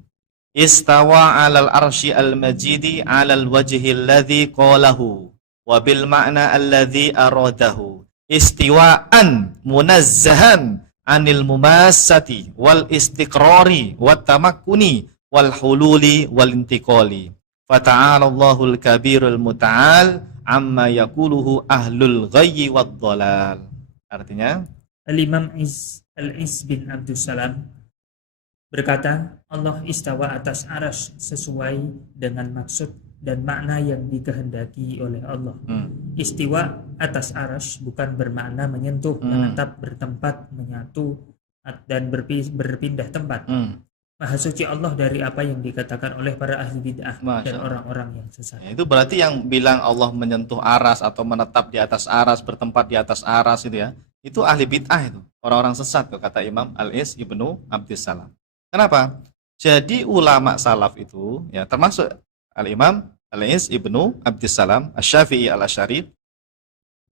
Istawa 'alal arsy al-majidi 'alal wajhi alladhi qalahu wa bil ma'na alladhi aradahu. Istiwa'an munazzahan 'anil mumassati wal istiqrari wat tamakkuni wal hululi wal intiqali. Fata'ala Allahul kabirul muta'al amma yaquluhu ahlul ghayyi wad dhalal. Artinya Al-Imam Al-Iz bin Abdussalam berkata, Allah istawa atas arsy sesuai dengan maksud dan makna yang dikehendaki oleh Allah. Istiwa atas arsy bukan bermakna menyentuh, menetap, bertempat, menyatu dan berpindah tempat. Maha suci Allah dari apa yang dikatakan oleh para ahli bid'ah dan orang-orang yang sesat. Ya, itu berarti yang bilang Allah menyentuh aras atau menetap di atas aras, bertempat di atas aras itu ya, itu ahli bid'ah itu, orang-orang sesat tuh, kata Imam Al-Iz Ibnu Abdissalam. Kenapa? Jadi ulama salaf itu ya, termasuk Al-Imam Al-Iz Ibnu Abdissalam Asy-Syafi'i Al-Asy'ari,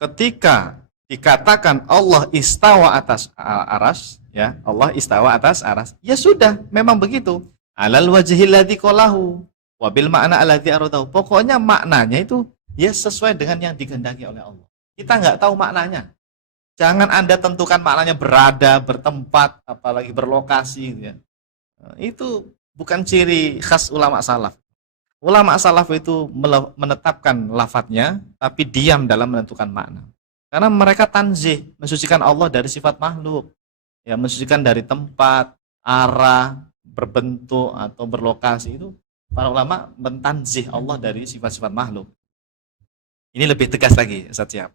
ketika dikatakan Allah istawa atas aras, ya, Allah istawa atas aras, ya sudah, memang begitu. Alal wajhil ladzi qalahu wa bil ma'na alladzi aradahu. Pokoknya maknanya itu ya sesuai dengan yang dikehendaki oleh Allah. Kita nggak tahu maknanya. Jangan Anda tentukan maknanya berada, bertempat, apalagi berlokasi gitu ya. Itu bukan ciri khas ulama salaf. Ulama salaf itu menetapkan lafadznya tapi diam dalam menentukan makna. Karena mereka tanzih, mensucikan Allah dari sifat makhluk. Ya, mensucikan dari tempat, arah, berbentuk atau berlokasi. Itu para ulama mentanzih Allah dari sifat-sifat makhluk. Ini lebih tegas lagi, Ustaz Syihab.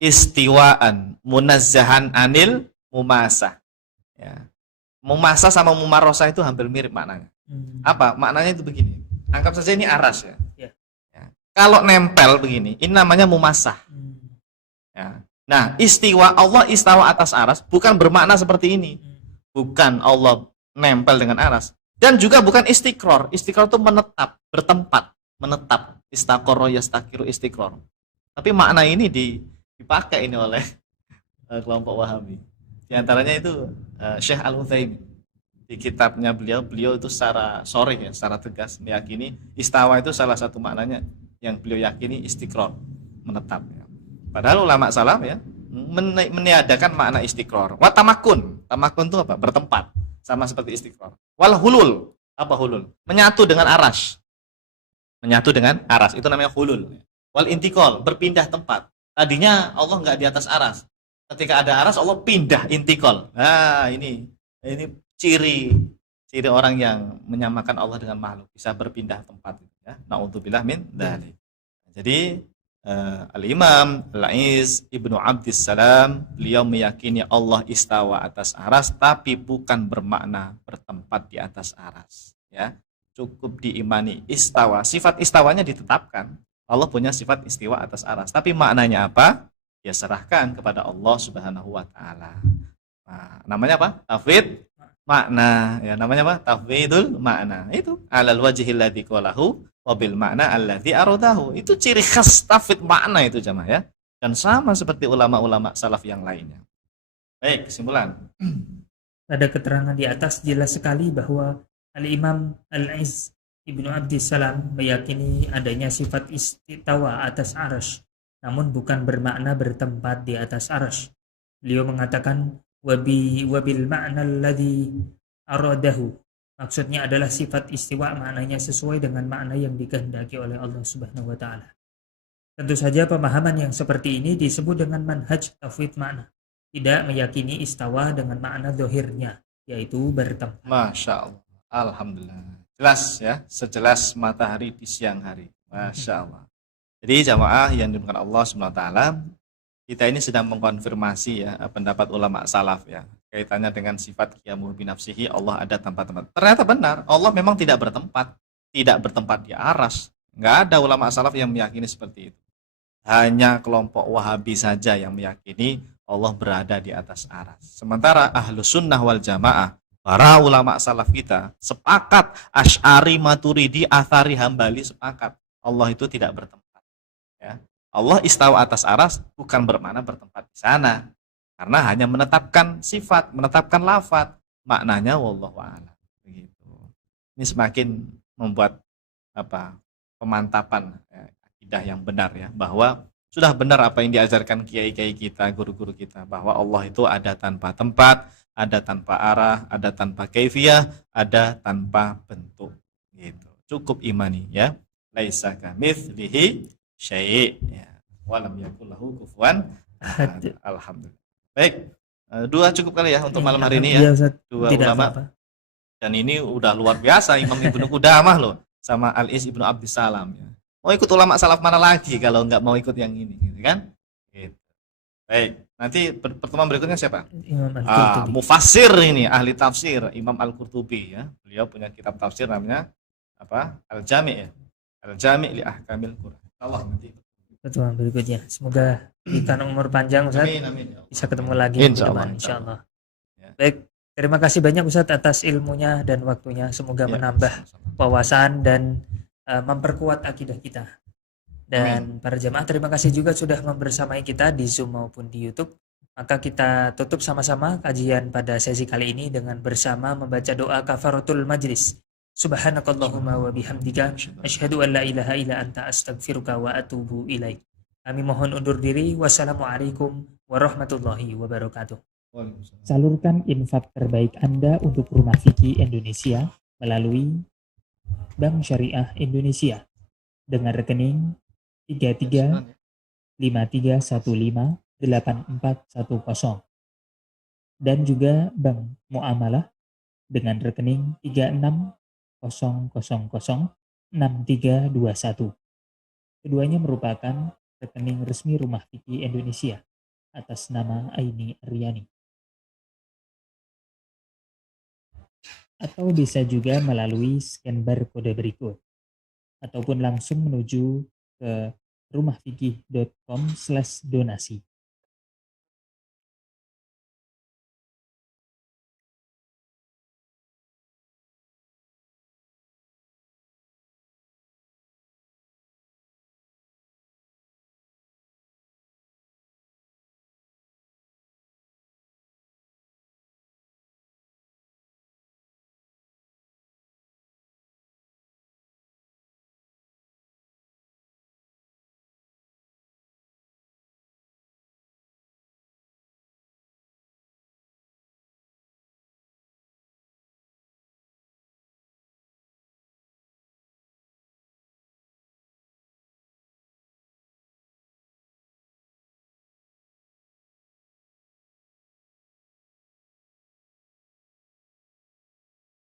Istiwaan munazzahan anil mumasah. Ya. Mumasah sama mumarosah itu hampir mirip maknanya. Apa? Maknanya itu begini. Anggap saja ini aras ya. Ya. Ya. Kalau nempel begini, ini namanya mumasah. Ya. Nah, Allah istawa atas aras bukan bermakna seperti ini. Bukan Allah nempel dengan aras. Dan juga bukan istiqror. Istiqror itu menetap, bertempat, menetap. Istaqarra yastaqiru istiqror. Tapi makna ini dipakai ini oleh kelompok Wahabi. Di antaranya itu Syekh Al-Utsaimin. Di kitabnya beliau itu secara sharih ya, secara tegas meyakini istawa itu salah satu maknanya yang beliau yakini istiqror, menetap ya. Padahal ulama salaf ya meniadakan makna istiqror. Wa tamakun. Tamakun itu apa? Bertempat. Sama seperti istiqror. Wal hulul. Apa hulul? Menyatu dengan aras. Menyatu dengan aras. Itu namanya hulul. Wal intikal. Berpindah tempat. Tadinya Allah nggak di atas aras. Ketika ada aras Allah pindah intikal. Nah ini ciri orang yang menyamakan Allah dengan makhluk. Bisa berpindah tempat. Ya. Na'udzubillah min dzalik. Jadi Al-Imam Al-Iz Ibnu Abdissalam beliau meyakini Allah istawa atas aras tapi bukan bermakna bertempat di atas aras ya. Cukup diimani istawa, sifat istawanya ditetapkan. Allah punya sifat istiwa atas aras, tapi maknanya apa? Ya serahkan kepada Allah Subhanahu wa taala. Nah, namanya apa? Tafwid makna. Ya namanya apa? Tafwidul makna. Itu alal wajhil ladzi qalahu wabil makna alladzi aradahu. Itu ciri khas tafwid makna itu jamaah ya. Dan sama seperti ulama-ulama salaf yang lainnya. Baik, kesimpulan. Pada keterangan di atas jelas sekali bahwa Al-Imam Al-Iz Ibnu Abdissalam meyakini adanya sifat istiwa atas arsy, namun bukan bermakna bertempat di atas arsy. Beliau mengatakan wabil makna alladzi aradahu. Maksudnya adalah sifat istiwa maknanya sesuai dengan makna yang dikehendaki oleh Allah Subhanahu wa taala. Tentu saja pemahaman yang seperti ini disebut dengan manhaj tafwid makna. Tidak meyakini istawa dengan makna zahirnya, yaitu bertempat. Masya Allah. Alhamdulillah. Jelas ya, sejelas matahari di siang hari. Masya Allah. Jadi jamaah yang dimuliakan Allah Subhanahu wa taala, kita ini sedang mengkonfirmasi ya pendapat ulama salaf ya. Kaitannya dengan sifat qiyamuh binafsihi, Allah ada tempat-tempat. Ternyata benar, Allah memang tidak bertempat di aras. Enggak ada ulama salaf yang meyakini seperti itu. Hanya kelompok Wahabi saja yang meyakini Allah berada di atas aras. Sementara Ahlus Sunnah wal Jamaah, para ulama salaf kita sepakat, Asy'ari, Maturidi, Atsari, Hambali sepakat Allah itu tidak bertempat. Ya. Allah istawa atas aras bukan bermakna bertempat di sana. Karena hanya menetapkan sifat, menetapkan lafaz, maknanya wallahu a'lam. Begitu. Ini semakin membuat pemantapan akidah yang benar ya, bahwa sudah benar apa yang diajarkan kiai-kiai kita, guru-guru kita, bahwa Allah itu ada tanpa tempat, ada tanpa arah, ada tanpa kaifiyah, ada tanpa bentuk. Gitu. Cukup imani ya. Laisa kamitslihi syai'. Ya. Wa lam yakul lahu kufuwan ahad. Alhamdulillah. Baik, dua cukup kali ya untuk malam hari ini ya. Dua ulama. Apa-apa. Dan ini udah luar biasa, Imam Ibnu Qudamah loh, sama Al-Iz Ibnu Abdissalam ya. Mau ikut ulama salaf mana lagi kalau nggak mau ikut yang ini, gitu kan? Gitu. Baik, nanti pertemuan berikutnya siapa? Mufassir ini, ahli tafsir, Imam Al-Qurtubi ya. Beliau punya kitab tafsir namanya apa? Al-Jami' ya. Al-Jami' li Ahkamil Qur'an. Allah nanti pertemuan berikutnya. Semoga kita umur panjang Ustaz. Amin. Bisa ketemu lagi insyaallah. Ya. Baik, terima kasih banyak Ustaz atas ilmunya dan waktunya. Semoga menambah wawasan dan memperkuat akidah kita. Dan para jemaah terima kasih juga sudah membersamai kita di Zoom maupun di YouTube. Maka kita tutup sama-sama kajian pada sesi kali ini dengan bersama membaca doa kafaratul majlis. Subhanakallahumma wa bihamdika asyhadu an la ilaha illa anta astaghfiruka wa atubu ilaik. Kami mohon undur diri. Wassalamualaikum warahmatullahi wabarakatuh. Salurkan infak terbaik Anda untuk Rumah Fikih Indonesia melalui Bank Syariah Indonesia dengan rekening 3353158410 dan juga Bank Muamalah dengan rekening 36006321. Keduanya merupakan rekening resmi Rumah Fikih Indonesia atas nama Aini Aryani. Atau bisa juga melalui scan barcode berikut, ataupun langsung menuju ke rumahfikih.com/donasi.